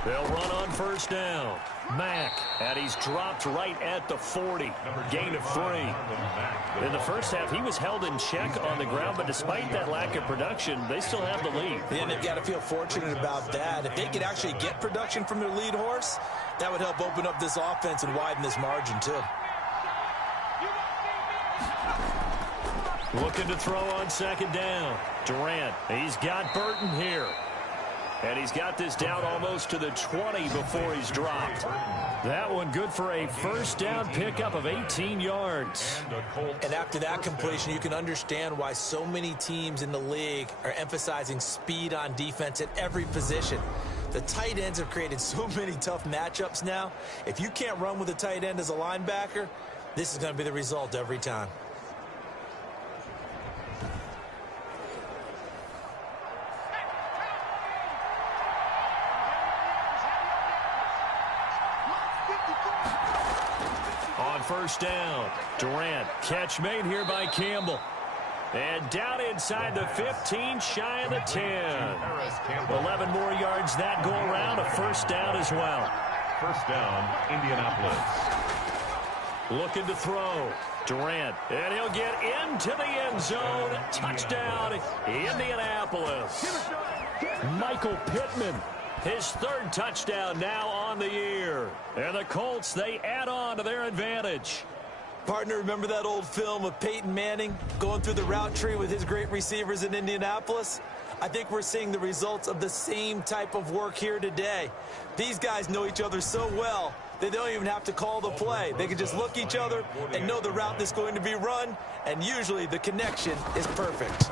They'll run on 1st down. Mack, and he's dropped right at the 40. Gain of 3. In the first half, he was held in check on the ground, but despite that lack of production, they still have the lead. And they've got to feel fortunate about that. If they could actually get production from their lead horse, that would help open up this offense and widen this margin, too. Looking to throw on 2nd down. Durant, he's got Burton here. And he's got this down almost to the 20 before he's dropped. That one good for a 1st down pickup of 18 yards. And after that completion, you can understand why so many teams in the league are emphasizing speed on defense at every position. The tight ends have created so many tough matchups now. If you can't run with a tight end as a linebacker, this is going to be the result every time. On 1st down, Durant, catch made here by Campbell. And down inside the 15, shy of the 10. 11 more yards that go around, a 1st down as well. 1st down, Indianapolis. Looking to throw. Durant, and he'll get into the end zone. Touchdown, Indianapolis. Michael Pittman, his 3rd touchdown now on the year. And the Colts, they add on to their advantage. Partner, remember that old film of Peyton Manning going through the route tree with his great receivers in Indianapolis? I think we're seeing the results of the same type of work here today. These guys know each other so well, they don't even have to call the play. They can just look each other and know the route that's going to be run, and usually the connection is perfect.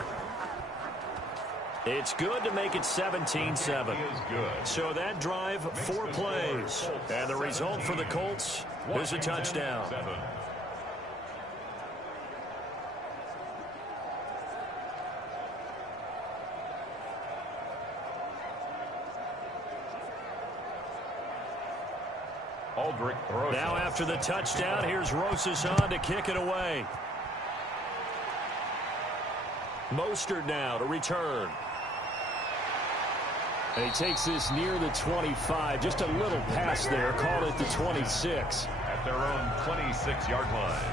It's good to make it 17-7. So that drive, 4 plays. And the result for the Colts is a touchdown. Now after the touchdown, here's Rosas on to kick it away. Mostert now to return. And he takes this near the 25. Just a little pass there. Call it the 26. At their own 26-yard line.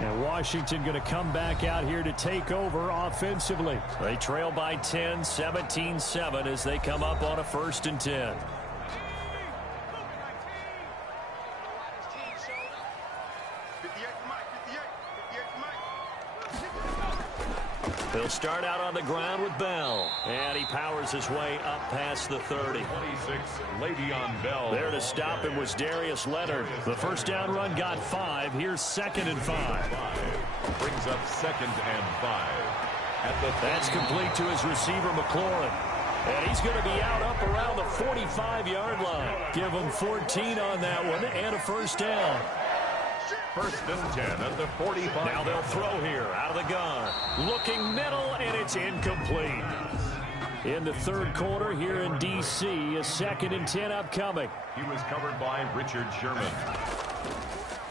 And Washington going to come back out here to take over offensively. They trail by 10, 17-7 as they come up on a 1st and 10. He'll start out on the ground with Bell. And he powers his way up past the 30. 26, Le'Veon Bell. There to stop him was Darius Leonard. The first down run got 5. Here's 2nd and 5. Brings up 2nd and 5. That's complete to his receiver, McLaurin. And he's going to be out up around the 45-yard line. Give him 14 on that one and a first down. 1st and 10 at the 45. Now they'll throw here out of the gun. Looking middle, and it's incomplete. In the 3rd quarter here in D.C., a 2nd and 10 upcoming. He was covered by Richard Sherman.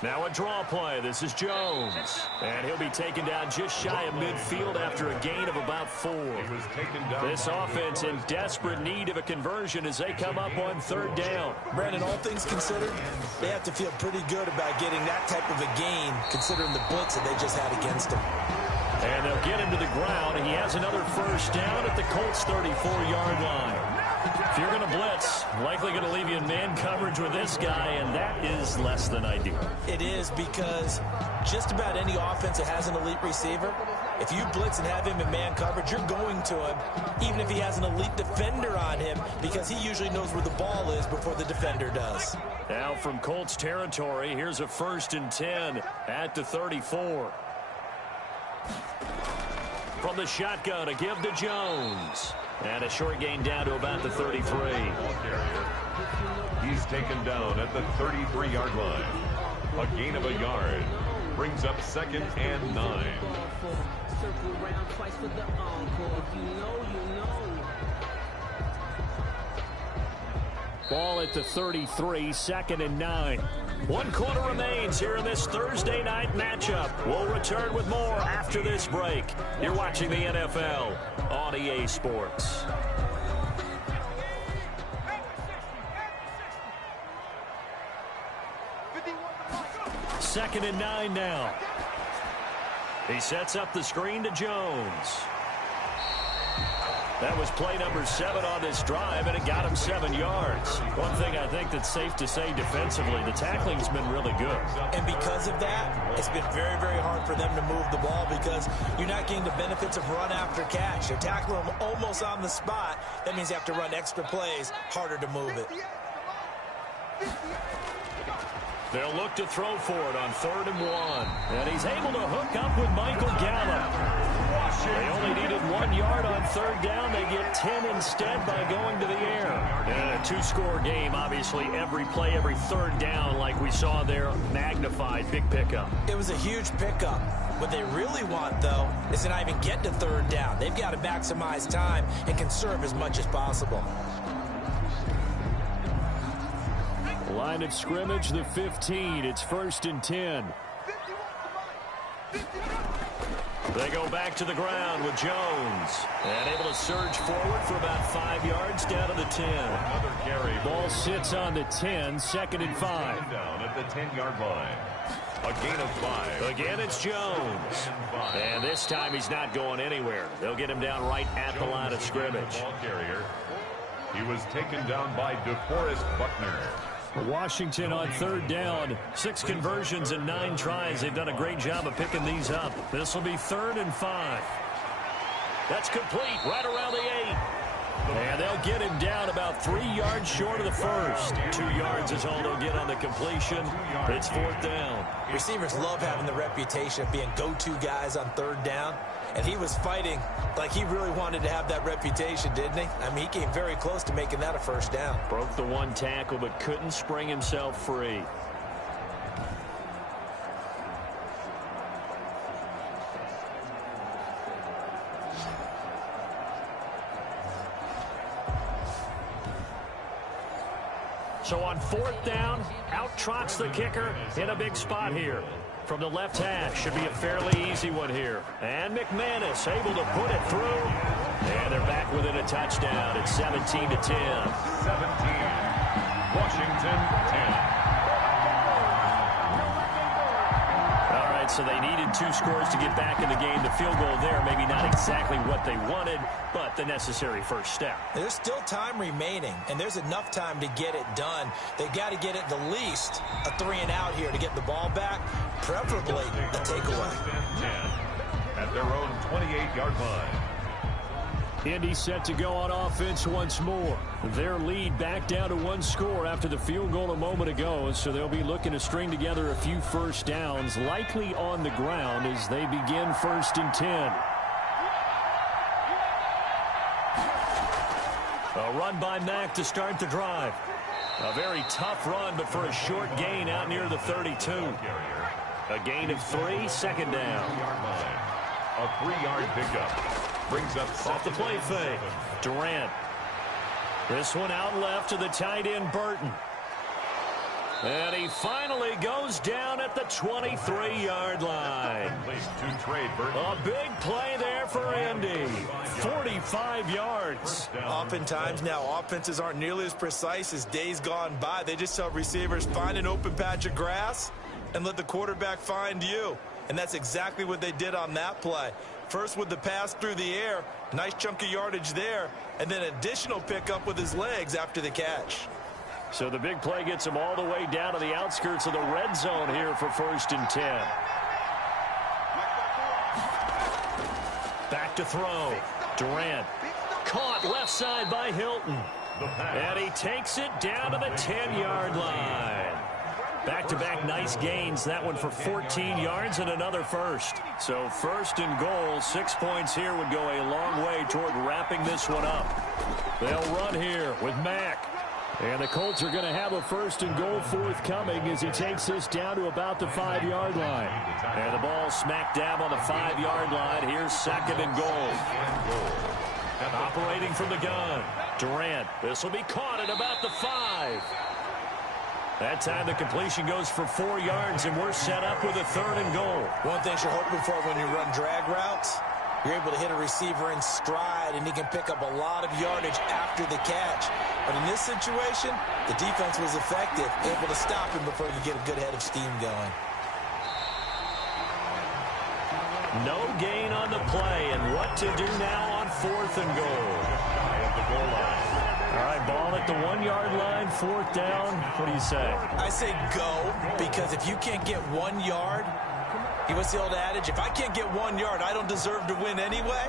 Now a draw play. This is Jones. And he'll be taken down just shy of midfield after a gain of about 4. He was taken down. This offense in desperate need of a conversion as they come up on 3rd down. Brandon, all things considered, they have to feel pretty good about getting that type of a gain considering the blitz that they just had against him. And they'll get him to the ground. He has another first down at the Colts' 34-yard line. If you're going to blitz, likely going to leave you in man coverage with this guy, and that is less than ideal. It is because just about any offense that has an elite receiver, if you blitz and have him in man coverage, you're going to him, even if he has an elite defender on him, because he usually knows where the ball is before the defender does. Now from Colts territory, here's a 1st and 10 at the 34. From the shotgun, a give to Jones. And a short gain down to about the 33. He's taken down at the 33-yard line. A gain of a yard. Brings up 2nd and 9. Ball at the 33, 2nd and 9. 1 quarter remains here in this Thursday night matchup. We'll return with more after this break. You're watching the NFL on EA Sports. Second and 9 now. He sets up the screen to Jones. That was play number 7 on this drive, and it got him 7 yards. One thing I think that's safe to say defensively, the tackling's been really good. And because of that, it's been very, very hard for them to move the ball because you're not getting the benefits of run after catch. They're tackling them almost on the spot. That means you have to run extra plays, harder to move it. They'll look to throw for it on 3rd and 1. And he's able to hook up with Michael Gallup. They only needed 1 yard on 3rd down. They get 10 instead by going to the air. And a 2-score game, obviously, every play, every 3rd down, like we saw there, magnified, big pickup. It was a huge pickup. What they really want, though, is to not even get to 3rd down. They've got to maximize time and conserve as much as possible. Line of scrimmage, the 15. It's 1st and 10. They go back to the ground with Jones. And able to surge forward for about 5 yards down to the 10. Another carry. Ball sits on the 10, 2nd and 5. Down at the 10-yard line. A gain of 5. Again, it's Jones. And this time he's not going anywhere. They'll get him down right at the line of scrimmage. Ball carrier. He was taken down by DeForest Buckner. Washington on 3rd down. 6 conversions and 9 tries. They've done a great job of picking these up. This will be 3rd and 5. That's complete right around the 8. And they'll get him down about 3 yards short of the first. 2 yards is all they'll get on the completion. It's 4th down. Receivers love having the reputation of being go-to guys on 3rd down. And he was fighting like he really wanted to have that reputation, didn't he? I mean, he came very close to making that a 1st down. Broke the 1 tackle, but couldn't spring himself free. So on 4th down, out trots the kicker in a big spot here. From the left hash, should be a fairly easy one here. And McManus able to put it through. And they're back within a touchdown. It's 17-10. 17. Washington 10. All right, so they needed 2 scores to get back in the game. The field goal there, maybe not exactly what they wanted, but the necessary first step. There's still time remaining, and there's enough time to get it done. They've got to get at the least a 3 and out here to get the ball back, preferably a takeaway. 10 at their own 28-yard line. Indy set to go on offense once more. Their lead back down to 1 score after the field goal a moment ago, so they'll be looking to string together a few first downs, likely on the ground as they begin 1st and 10. A run by Mack to start the drive. A very tough run, but for a short gain out near the 32. A gain of 3, 2nd down. A 3-yard pickup. Brings up off the play fake. Durant. This one out left to the tight end, Burton. And he finally goes down at the 23-yard line. To trade Burton. A big play there for Indy. 45 yards. Oftentimes now, offenses aren't nearly as precise as days gone by. They just tell receivers, find an open patch of grass and let the quarterback find you. And that's exactly what they did on that play. First with the pass through the air, nice chunk of yardage there, and then additional pickup with his legs after the catch. So the big play gets him all the way down to the outskirts of the red zone here for 1st and 10. Back to throw. Durant caught left side by Hilton. And he takes it down to the 10-yard line. Back-to-back nice gains. That one for 14 yards and another first. So 1st and goal, 6 points here would go a long way toward wrapping this one up. They'll run here with Mack. And the Colts are going to have a 1st and goal forthcoming as he takes this down to about the 5-yard line. And the ball smack dab on the 5-yard line. Here's 2nd and goal. Operating from the gun. Durant. This will be caught at about the 5. That time the completion goes for 4 yards, and we're set up with a 3rd and goal. One thing you're hoping for when you run drag routes, you're able to hit a receiver in stride, and he can pick up a lot of yardage after the catch. But in this situation, the defense was effective, able to stop him before he could get a good head of steam going. No gain on the play, and what to do now on 4th and goal. At the goal line. All right, ball at the 1-yard line, 4th down. What do you say? I say go, because if you can't get 1 yard, what's the old adage? If I can't get 1 yard, I don't deserve to win anyway.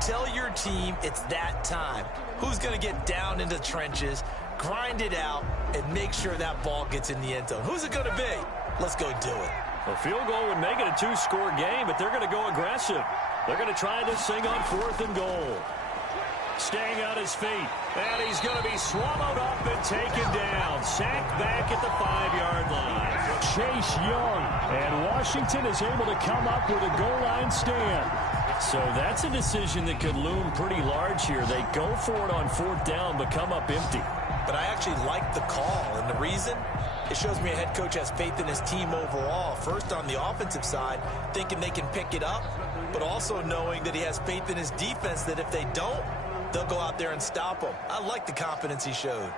Tell your team it's that time. Who's going to get down into the trenches, grind it out, and make sure that ball gets in the end zone? Who's it going to be? Let's go do it. A field goal would make it a 2-score game, but they're going to go aggressive. They're going to try this thing on 4th and goal. Staying on his feet, and he's going to be swallowed up and taken down. Sacked back at the 5-yard line. Chase Young, and Washington is able to come up with a goal line stand. So that's a decision that could loom pretty large here. They go for it on 4th down, but come up empty. But I actually like the call, and the reason? It shows me a head coach has faith in his team overall. First, on the offensive side, thinking they can pick it up, but also knowing that he has faith in his defense that if they don't, they'll go out there and stop him. I like the confidence he showed.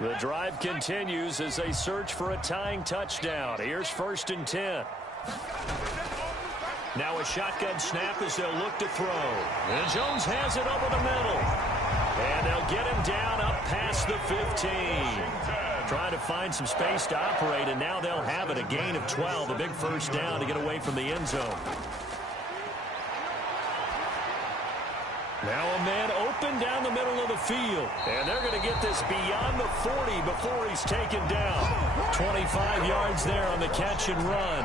The drive continues as they search for a tying touchdown. Here's 1st and 10. Now a shotgun snap as they'll look to throw. And Jones has it over the middle. And they'll get him down up past the 15. Trying to find some space to operate, and now they'll have it. A gain of 12, a big first down to get away from the end zone. Now a man open down the middle of the field. And they're going to get this beyond the 40 before he's taken down. 25 yards there on the catch and run.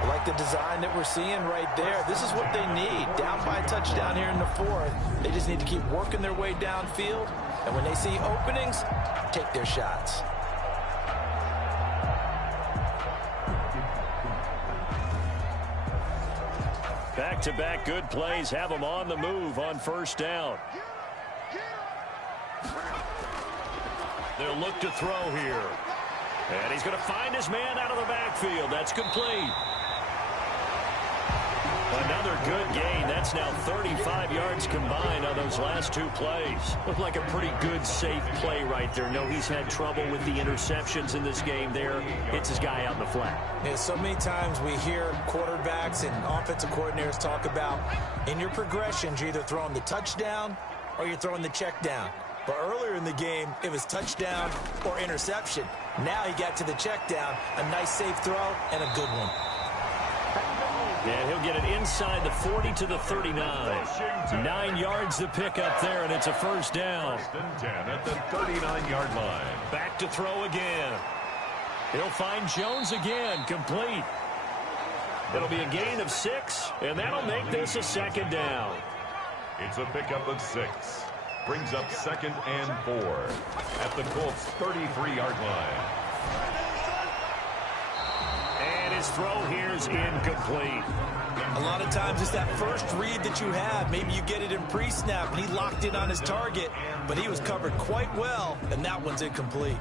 I like the design that we're seeing right there. This is what they need. Down by a touchdown here in the fourth. They just need to keep working their way downfield. And when they see openings, take their shots. Back-to-back good plays have them on the move on first down. They'll look to throw here. And he's going to find his man out of the backfield. That's complete. Another good gain. That's now 35 yards combined on those last two plays. Looked like a pretty good, safe play right there. No, he's had trouble with the interceptions in this game there. Hits his guy out in the flat. Yeah, so many times we hear quarterbacks and offensive coordinators talk about in your progressions, you're either throwing the touchdown or you're throwing the check down. But earlier in the game, it was touchdown or interception. Now he got to the check down, a nice safe throw, and a good one. And he'll get it inside the 40 to the 39. 9 yards to pick up there, and it's a first down. First and 10 at the 39-yard line. Back to throw again. He'll find Jones again, complete. It'll be a gain of 6, and that'll make this a second down. It's a pickup of 6. Brings up 2nd and 4 at the Colts' 33-yard line. And his throw here is incomplete. A lot of times it's that first read that you have. Maybe you get it in pre-snap, and he locked in on his target, but he was covered quite well, and that one's incomplete.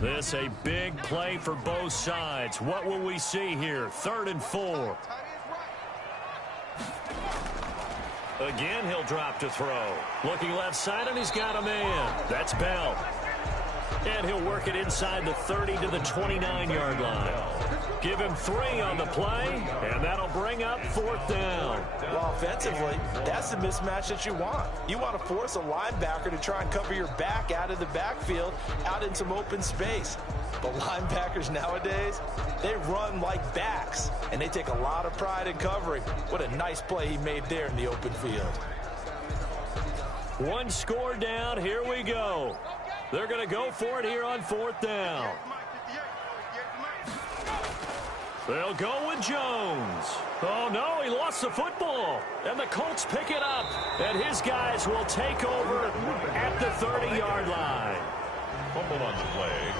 This a big play for both sides. What will we see here? 3rd and 4. Again, he'll drop to throw. Looking left side, and he's got a man. That's Bell. And he'll work it inside the 30 to the 29-yard line. Give him 3 on the play, and that'll bring up 4th down. Well, offensively, that's the mismatch that you want. You want to force a linebacker to try and cover your back out of the backfield, out in some open space. But linebackers nowadays, they run like backs, and they take a lot of pride in covering. What a nice play he made there in the open field. 1 score down. Here we go. They're going to go for it here on 4th down. They'll go with Jones. Oh, no, he lost the football. And the Colts pick it up. And his guys will take over at the 30-yard line. Fumble on the play.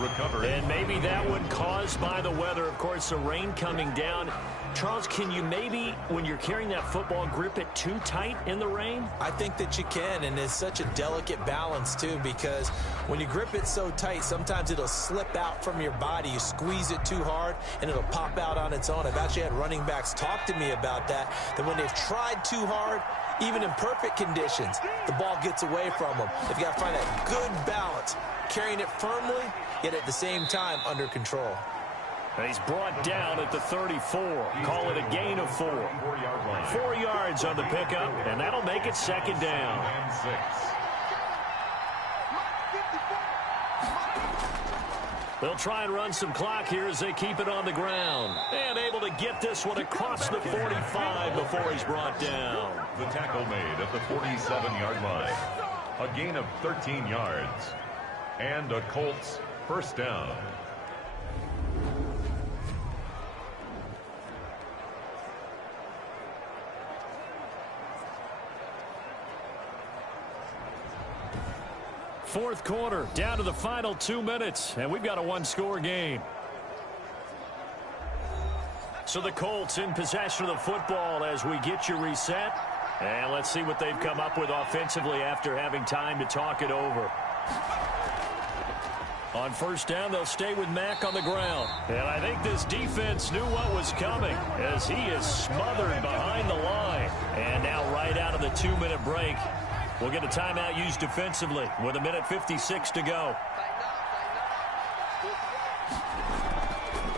Recovery. And maybe that one caused by the weather. Of course, the rain coming down. Charles, can you maybe, when you're carrying that football, grip it too tight in the rain? I think that you can, and it's such a delicate balance, too, because when you grip it so tight, sometimes it'll slip out from your body. You squeeze it too hard, and it'll pop out on its own. I've actually had running backs talk to me about that when they've tried too hard, even in perfect conditions, the ball gets away from them. They've got to find that good balance, carrying it firmly, yet at the same time under control. And he's brought down at the 34. Call it a gain of 4. 4 yards on the pickup, and that'll make it second down. And 6. They'll try and run some clock here as they keep it on the ground. And able to get this one across the 45 before he's brought down. The tackle made at the 47-yard line. A gain of 13 yards. And a Colts first down. Fourth quarter, down to the final 2 minutes, and we've got a 1-score game. So the Colts in possession of the football as we get you reset. And let's see what they've come up with offensively after having time to talk it over. On first down, they'll stay with Mack on the ground. And I think this defense knew what was coming as he is smothered behind the line. And now right out of the 2-minute break, we'll get a timeout used defensively with 1:56 to go.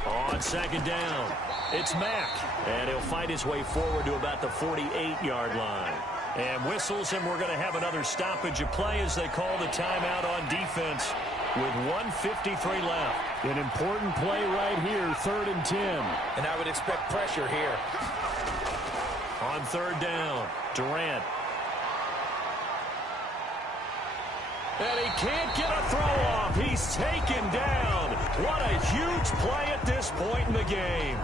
On second down, it's Mack. And he'll fight his way forward to about the 48-yard line. And whistles, and we're going to have another stoppage of play as they call the timeout on defense. with 1:53 left. An important play right here, 3rd and 10. And I would expect pressure here. On 3rd down, Durant. And he can't get a throw off. He's taken down. What a huge play at this point in the game.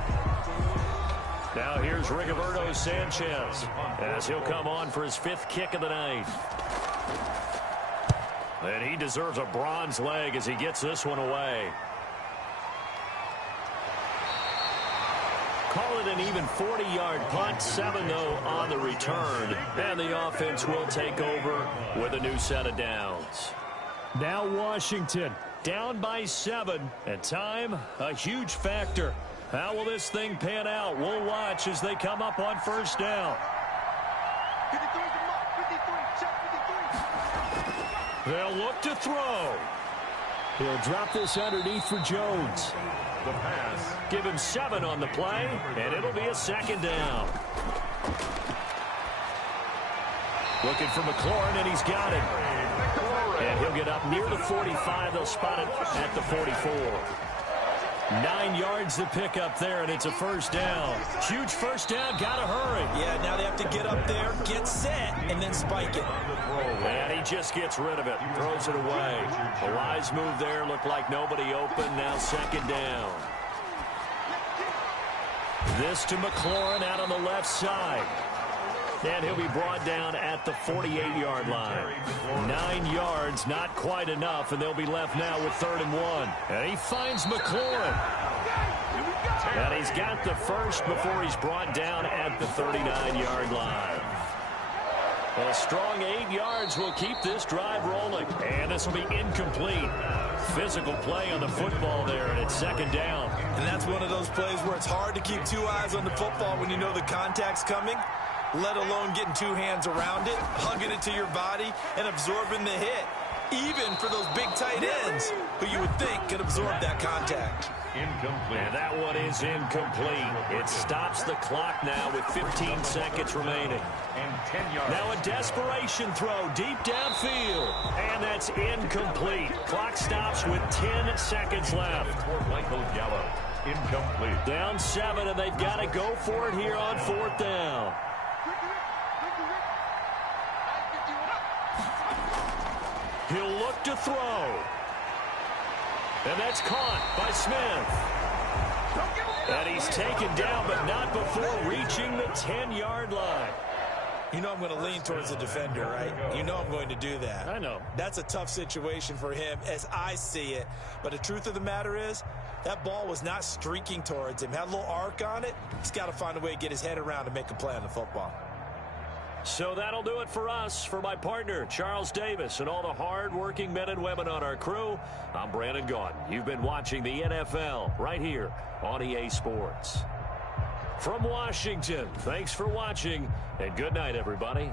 Now here's Rigoberto Sanchez as he'll come on for his 5th kick of the night. And he deserves a bronze leg as he gets this one away. Call it an even 40-yard punt, 7 though on the return. And the offense will take over with a new set of downs. Now Washington down by 7. And time, a huge factor. How will this thing pan out? We'll watch as they come up on 1st down. They'll look to throw. He'll drop this underneath for Jones. The pass. Give him 7 on the play, and it'll be a 2nd down. Looking for McLaurin, and he's got him. And he'll get up near the 45. They'll spot it at the 44. 9 yards to pick up there, and it's a 1st down. Huge 1st down. Got to hurry. Yeah, now they have to get up there, get set, and then spike it. And he just gets rid of it. Throws it away. A wise move there. Looked like nobody open. Now 2nd down. This to McLaurin out on the left side. And he'll be brought down at the 48-yard line. 9 yards, not quite enough, and they'll be left now with 3rd and 1. And he finds McLaurin. And he's got the 1st before he's brought down at the 39-yard line. A strong 8 yards will keep this drive rolling. And this will be incomplete. Physical play on the football there, and it's 2nd down. And that's one of those plays where it's hard to keep 2 eyes on the football when you know the contact's coming, let alone getting 2 hands around it, hugging it to your body, and absorbing the hit. Even for those big tight ends who you would think could absorb that contact. Incomplete. And that one is incomplete. It stops the clock now with 15 seconds remaining. And 10 yards. Now a desperation throw deep downfield. And that's incomplete. Clock stops with 10 seconds left. For Michael Gallup. Incomplete. Down 7, and they've got to go for it here on 4th down. He'll look to throw. And that's caught by Smith. And he's taken down, but not before reaching the 10-yard line. You know I'm going to lean towards the defender, right? You know I'm going to do that. I know. That's a tough situation for him as I see it. But the truth of the matter is, that ball was not streaking towards him. Had a little arc on it. He's got to find a way to get his head around and make a play on the football. So that'll do it for us. For my partner, Charles Davis, and all the hard-working men and women on our crew, I'm Brandon Gaudin. You've been watching the NFL right here on EA Sports. From Washington, thanks for watching, and good night, everybody.